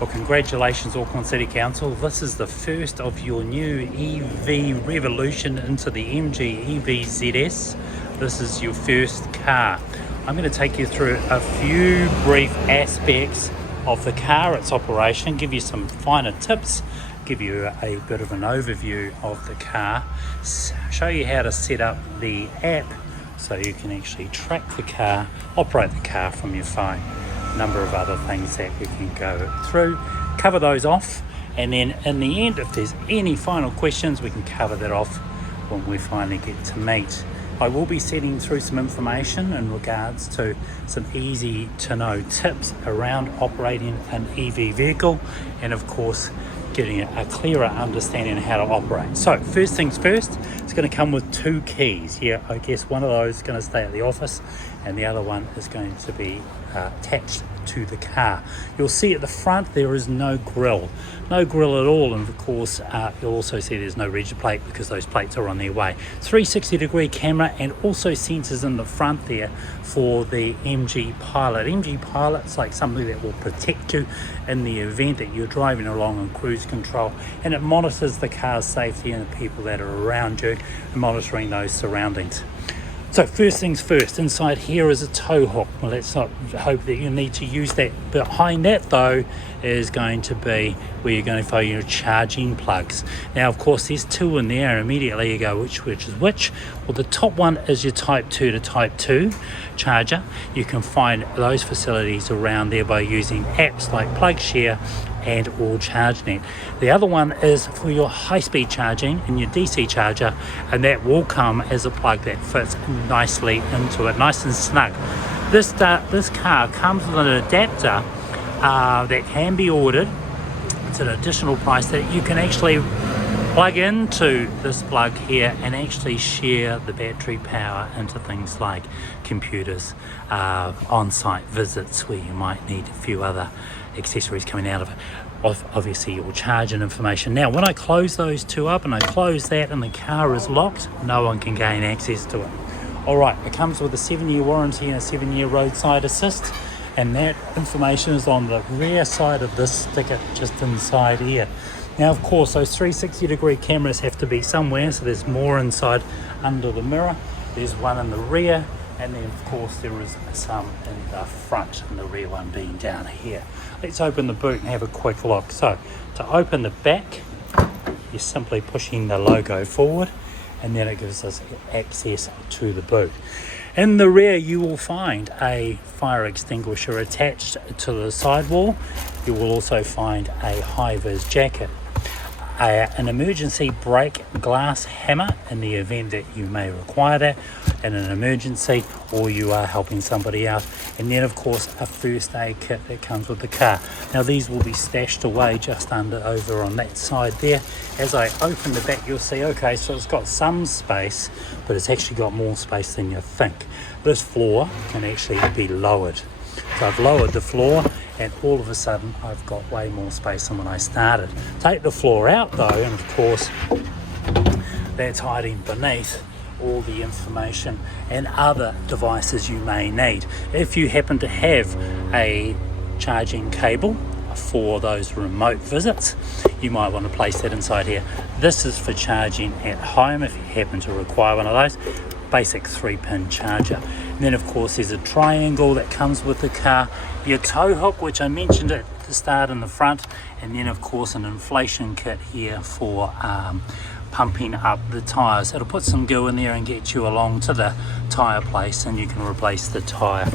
Well, congratulations Auckland City Council. This is the first of your new EV revolution into the MG EV ZS. This is your first car. I'm going to take you through a few brief aspects of the car, its operation, give you some finer tips, give you a bit of an overview of the car, show you how to set up the app so you can actually track the car, operate the car from your phone. Number of other things that we can go through, cover those off, and then in the end, if there's any final questions, we can cover that off when we finally get to meet. I will be setting through some information in regards to some easy to know tips around operating an EV vehicle, and of course getting a clearer understanding of how to operate. So first things first, it's going to come with two keys here. I guess one of those is going to stay at the office and the other one is going to be attached to the car. You'll see at the front there is no grille at all, and of course you'll also see there's no reg plate because those plates are on their way. 360-degree camera and also sensors in the front there for the MG Pilot. MG Pilot's like something that will protect you in the event that you're driving along on cruise control, and it monitors the car's safety and the people that are around you and monitoring those surroundings. So first things first, inside here is a tow hook. Well, let's not hope that you need to use that. Behind that though is going to be where you're going to find your charging plugs. Now of course there's two in there, and immediately you go which is which. Well, the top one is your type 2 to type 2 charger. You can find those facilities around there by using apps like PlugShare and or ChargeNet. The other one is for your high-speed charging and your DC charger, and that will come as a plug that fits nicely into it, nice and snug. This car comes with an adapter that can be ordered. It's an additional price that you can actually plug into this plug here and actually share the battery power into things like computers, on-site visits where you might need a few other accessories coming out of it. Obviously your charging information. Now when I close those two up and I close that and the car is locked, no one can gain access to it. Alright, it comes with a 7-year warranty and a 7-year roadside assist, and that information is on the rear side of this sticker just inside here. Now of course those 360-degree cameras have to be somewhere, so there's more inside under the mirror. There's one in the rear, and then of course there is some in the front, and the rear one being down here. Let's open the boot and have a quick look. So to open the back, you're simply pushing the logo forward, and then it gives us access to the boot. In the rear you will find a fire extinguisher attached to the sidewall. You will also find a high-vis jacket, an emergency brake glass hammer in the event that you may require that in an emergency or you are helping somebody out, and then of course a first aid kit that comes with the car. Now these will be stashed away just over on that side there. As I open the back you'll see, okay, so it's got some space, but it's actually got more space than you think. This floor can actually be lowered. So I've lowered the floor, and all of a sudden I've got way more space than when I started. Take the floor out though, and of course that's hiding beneath all the information and other devices you may need. If you happen to have a charging cable for those remote visits, you might want to place that inside here. This is for charging at home if you happen to require one of those. Basic 3-pin charger. And then of course there's a triangle that comes with the car, your tow hook which I mentioned at the start in the front, and then of course an inflation kit here for pumping up the tyres. It'll put some goo in there and get you along to the tyre place, and you can replace the tyre.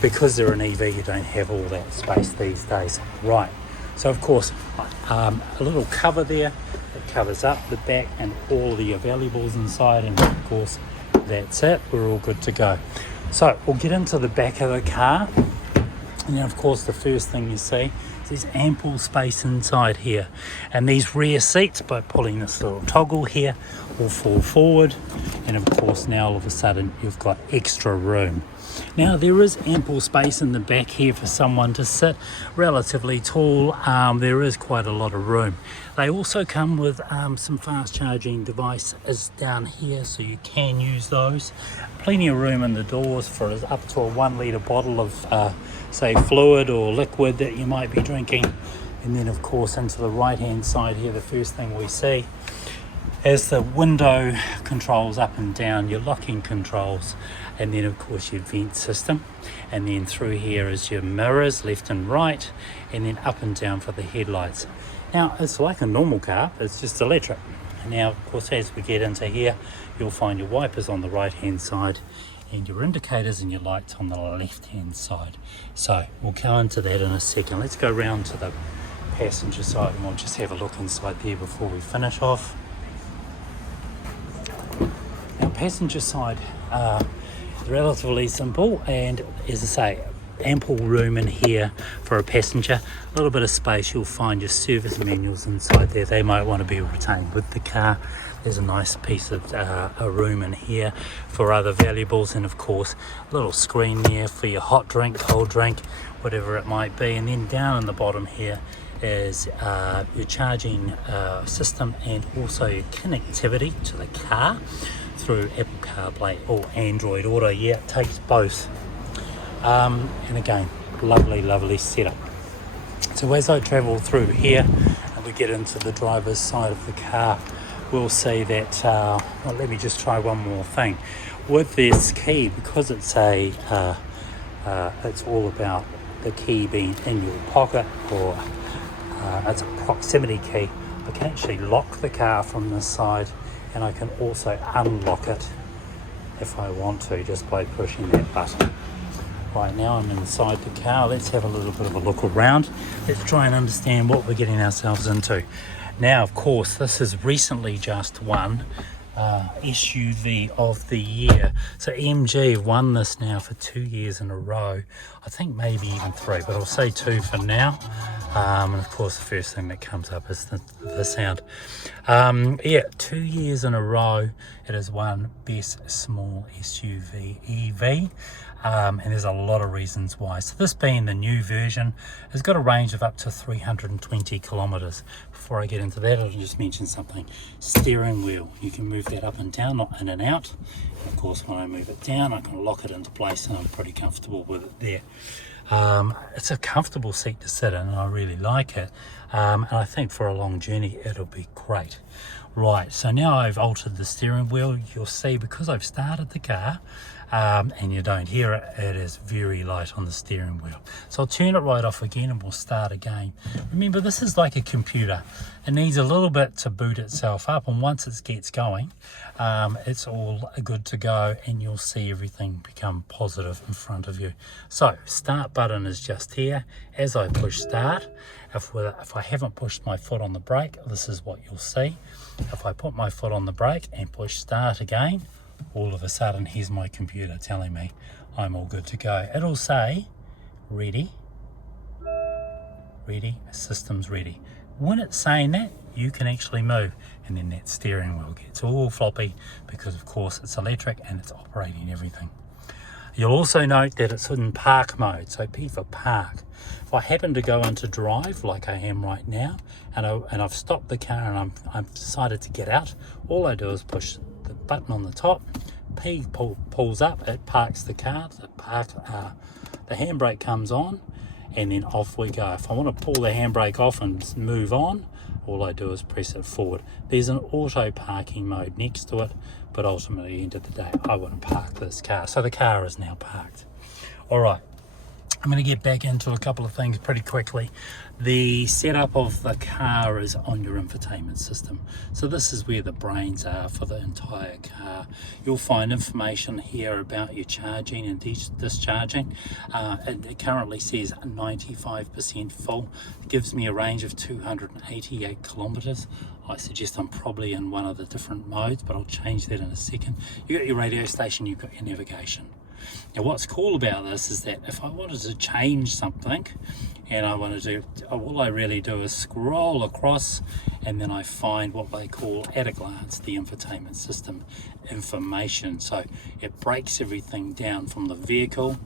Because they're an EV you don't have all that space these days. Right, so of course a little cover there that covers up the back and all the valuables inside, and of course that's it, we're all good to go. So we'll get into the back of the car, and then of course the first thing you see is there's ample space inside here, and these rear seats, by pulling this little toggle here, will fall forward, and of course now all of a sudden you've got extra room. Now there is ample space in the back here for someone to sit, relatively tall. There is quite a lot of room. They also come with some fast charging devices down here, so you can use those. Plenty of room in the doors for up to a 1 litre bottle of say fluid or liquid that you might be drinking. And then of course into the right hand side here, the first thing we see is the window controls up and down, your locking controls, and then of course your vent system. And then through here is your mirrors left and right, and then up and down for the headlights. Now it's like a normal car, it's just electric. Now of course as we get into here, you'll find your wipers on the right hand side and your indicators and your lights on the left hand side. So we'll go into that in a second. Let's go round to the passenger side and we'll just have a look inside there before we finish off. Now passenger side is relatively simple, and as I say, ample room in here for a passenger. A little bit of space. You'll find your service manuals inside there. They might want to be retained with the car. There's a nice piece of a room in here for other valuables, and of course a little screen there for your hot drink, cold drink, whatever it might be. And then down in the bottom here is your charging system, and also your connectivity to the car through Apple CarPlay or Android Auto. Yeah, it takes both. And again, lovely setup. So as I travel through here and we get into the driver's side of the car, we'll see that well, let me just try one more thing with this key, because it's a it's all about the key being in your pocket, or it's a proximity key. I can actually lock the car from this side, and I can also unlock it if I want to, just by pushing that button. Right now I'm inside the car. Let's have a little bit of a look around. Let's try and understand what we're getting ourselves into. Now of course this has recently just won SUV of the year. So MG have won this now for 2 years in a row. I think maybe even 3, but I'll say 2 for now. And of course the first thing that comes up is the sound. Yeah, 2 years in a row it has won Best Small SUV EV. And there's a lot of reasons why. So this being the new version, has got a range of up to 320 kilometers. Before I get into that, I'll just mention something. Steering wheel, you can move that up and down, not in and out. And of course when I move it down, I can lock it into place, and I'm pretty comfortable with it there. It's a comfortable seat to sit in, and I really like it. And I think for a long journey it'll be great. Right, so now I've altered the steering wheel. You'll see, because I've started the car, and you don't hear it, it is very light on the steering wheel. So I'll turn it right off again and we'll start again. Remember, this is like a computer. It needs a little bit to boot itself up, and once it gets going, it's all good to go, and you'll see everything become positive in front of you. So start button is just here. As I push start, if I haven't pushed my foot on the brake, this is what you'll see. If I put my foot on the brake and push start again, all of a sudden here's my computer telling me I'm all good to go. It'll say ready, system's ready. When it's saying that, you can actually move, and then that steering wheel gets all floppy, because of course it's electric and it's operating everything. You'll also note that it's in park mode, so P for park. If I happen to go into drive like I am right now, and I've stopped the car and I've decided to get out, all I do is push the button on the top, P pulls up, it parks the car, the handbrake comes on, and then off we go. If I want to pull the handbrake off and move on, all I do is press it forward. There's an auto parking mode next to it, but ultimately at the end of the day I want to park this car. So the car is now parked. All right, I'm going to get back into a couple of things pretty quickly. The setup of the car is on your infotainment system. So this is where the brains are for the entire car. You'll find information here about your charging and discharging. It currently says 95% full. It gives me a range of 288 kilometers. I suggest I'm probably in one of the different modes, but I'll change that in a second. You've got your radio station, you've got your navigation. Now what's cool about this is that if I wanted to change something, and I wanted to, all I really do is scroll across, and then I find what they call at a glance the infotainment system information. So it breaks everything down from the vehicle,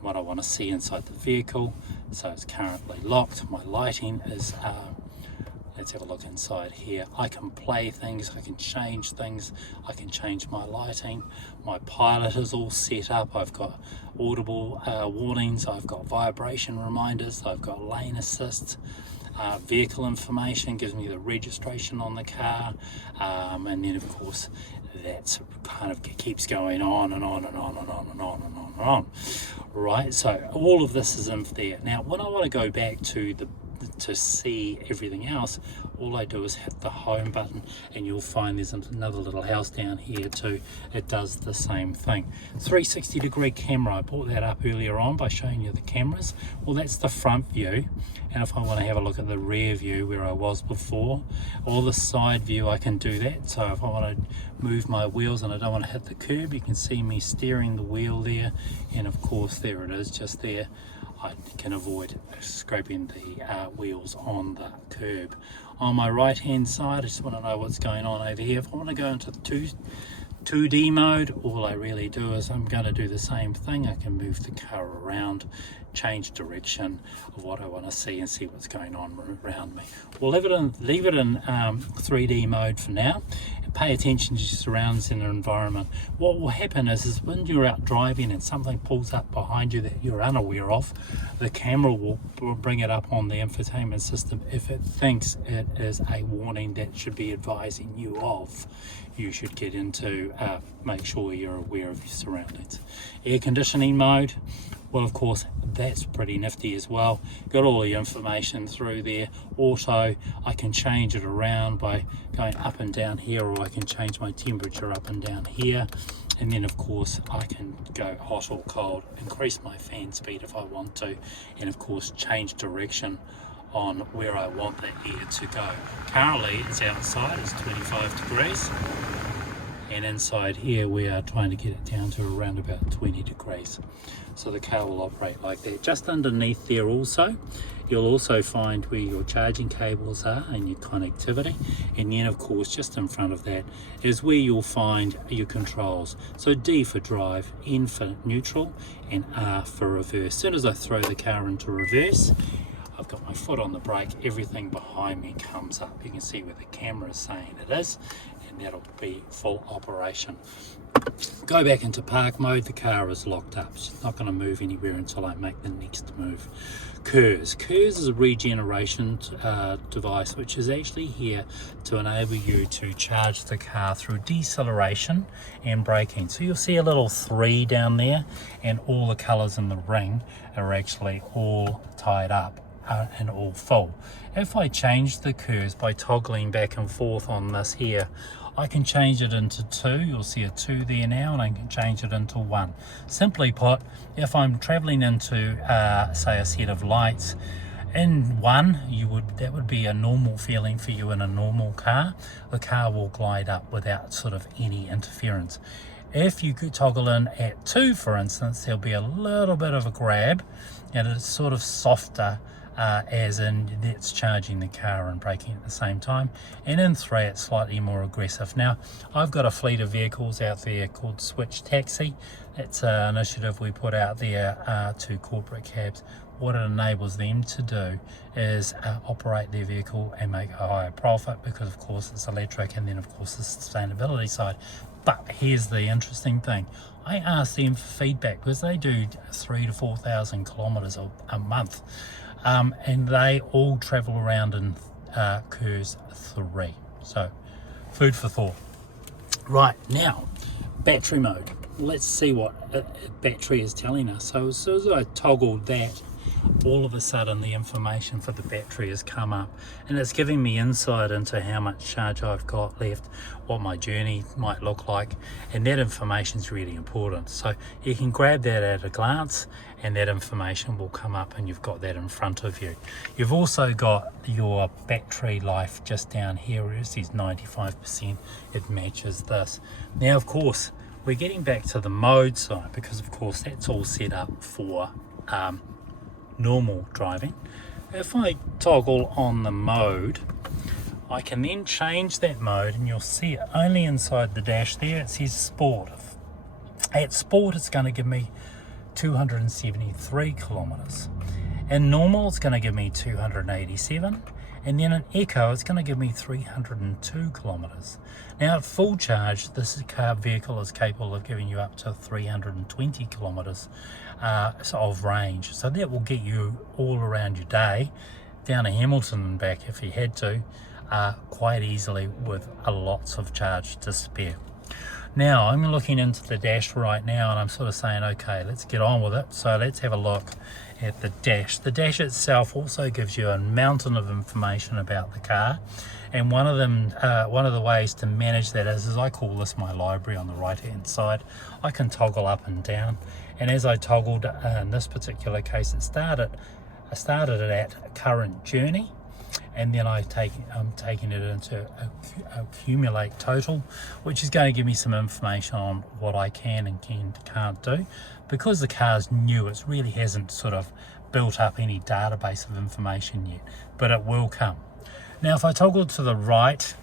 what I want to see inside the vehicle. So it's currently locked. My lighting is Let's have a look inside here. I can play things, I can change things, I can change my lighting. My pilot is all set up. I've got audible warnings, I've got vibration reminders, I've got lane assist. Vehicle information gives me the registration on the car, and then of course that kind of keeps going on and on and on and on and on and on and on. Right, so all of this is in there. Now when I want to go back to see everything else, all I do is hit the home button, and you'll find there's another little house down here too. It does the same thing. 360-degree camera, I brought that up earlier on by showing you the cameras. Well, that's the front view, and if I want to have a look at the rear view where I was before, or the side view, I can do that. So if I want to move my wheels and I don't want to hit the curb, you can see me steering the wheel there, and of course there it is, just there. I can avoid scraping the wheels on the curb. On my right hand side, I just want to know what's going on over here. If I want to go into the 2D mode, all I really do is I'm going to do the same thing. I can move the car around, change direction of what I want to see, and see what's going on around me. We'll leave it in 3D mode for now. Pay attention to your surroundings and the environment. What will happen is when you're out driving and something pulls up behind you that you're unaware of, the camera will bring it up on the infotainment system. If it thinks it is a warning that should be advising you of, you should get into make sure you're aware of your surroundings. Air conditioning mode, well, of course, that's pretty nifty as well. Got all the information through there. Auto, I can change it around by going up and down here, or I can change my temperature up and down here. And then of course I can go hot or cold, increase my fan speed if I want to, and of course change direction on where I want the air to go. Currently it's outside, it's 25 degrees. And inside here we are trying to get it down to around about 20 degrees. So the car will operate like that. Just underneath there also, you'll also find where your charging cables are and your connectivity. And then of course just in front of that is where you'll find your controls. So D for drive, N for neutral, and R for reverse. As soon as I throw the car into reverse, I've got my foot on the brake, everything behind me comes up. You can see where the camera is saying it is, and that'll be full operation. Go back into park mode, the car is locked up. It's not going to move anywhere until I make the next move. KERS. KERS is a regeneration device which is actually here to enable you to charge the car through deceleration and braking. So you'll see a little 3 down there, and all the colours in the ring are actually all tied up and all full. If I change the KERS by toggling back and forth on this here, I can change it into 2. You'll see a 2 there now, and I can change it into 1. Simply put, if I'm traveling into say a set of lights in 1, that would be a normal feeling for you in a normal car. The car will glide up without sort of any interference. If you could toggle in at 2, for instance, there'll be a little bit of a grab, and it's sort of softer, as in it's charging the car and braking at the same time. And in 3, it's slightly more aggressive. Now, I've got a fleet of vehicles out there called Switch Taxi. It's an initiative we put out there to corporate cabs. What it enables them to do is operate their vehicle and make a higher profit, because of course it's electric, and then of course the sustainability side. But here's the interesting thing. I asked them for feedback, because they do 3,000 to 4,000 kilometers a month, and they all travel around in KERS 3. So food for thought. Right, now battery mode. Let's see what battery is telling us. So as soon as I toggled that, all of a sudden the information for the battery has come up, and it's giving me insight into how much charge I've got left, what my journey might look like, and that information is really important. So you can grab that at a glance, and that information will come up, and you've got that in front of you. You've also got your battery life just down here. It says 95%. It matches this. Now of course we're getting back to the mode side, because of course that's all set up for normal driving. If I toggle on the mode, I can then change that mode, and you'll see it only inside the dash there. It says sport. At sport, it's going to give me 273 kilometers. In normal, it's going to give me 287, And then an Echo, it's going to give me 302 kilometers. Now at full charge, this vehicle is capable of giving you up to 320 kilometers of range. So that will get you all around your day, down to Hamilton and back if you had to, quite easily with lots of charge to spare. Now I'm looking into the dash right now and I'm sort of saying, okay, let's get on with it. So let's have a look at the dash. The dash itself also gives you a mountain of information about the car, and one of the ways to manage that is I call this my library on the right hand side. I can toggle up and down, and as I toggled in this particular case, I started it at current journey, and then I'm taking it into accumulate total, which is going to give me some information on what I can and can't do. Because the car's new, it really hasn't sort of built up any database of information yet, but it will come. Now if I toggle to the right,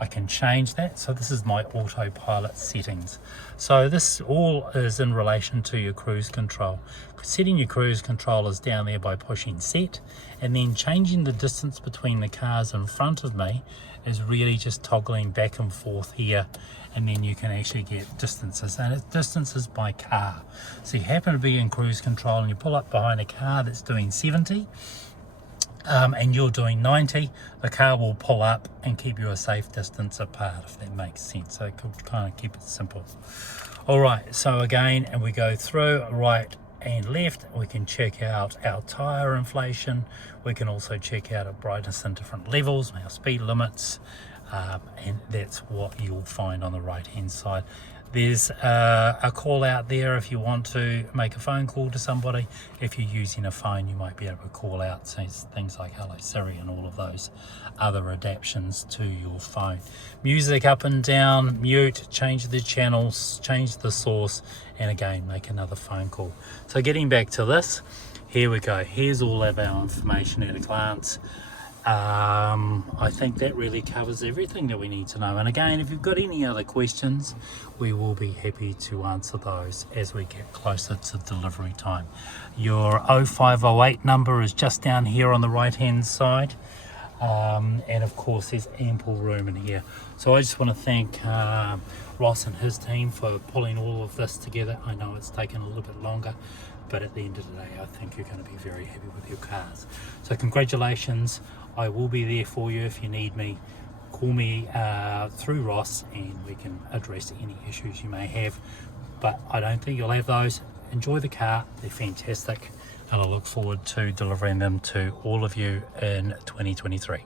I can change that. So this is my autopilot settings. So this all is in relation to your cruise control. Setting your cruise control is down there by pushing set, and then changing the distance between the cars in front of me is really just toggling back and forth here, and then you can actually get distances, and it's distances by car. So you happen to be in cruise control and you pull up behind a car that's doing 70, and you're doing 90, the car will pull up and keep you a safe distance apart, if that makes sense. So it could kind of keep it simple. All right, so again, and we go through right and left, we can check out our tire inflation. We can also check out our brightness in different levels, our speed limits, and that's what you'll find on the right hand side. There's a call out there if you want to make a phone call to somebody. If you're using a phone, you might be able to call out things like Hello Siri and all of those other adaptations to your phone. Music up and down, mute, change the channels, change the source, and again, make another phone call. So getting back to this, here we go. Here's all of our information at a glance. I think that really covers everything that we need to know, and again, if you've got any other questions, we will be happy to answer those as we get closer to delivery time. Your 0508 number is just down here on the right hand side, and of course there's ample room in here. So I just want to thank Ross and his team for pulling all of this together. I know it's taken a little bit longer, but at the end of the day, I think you're going to be very happy with your cars. So congratulations. I will be there for you if you need me. Call me through Ross and we can address any issues you may have, but I don't think you'll have those. Enjoy the car, they're fantastic, and I look forward to delivering them to all of you in 2023.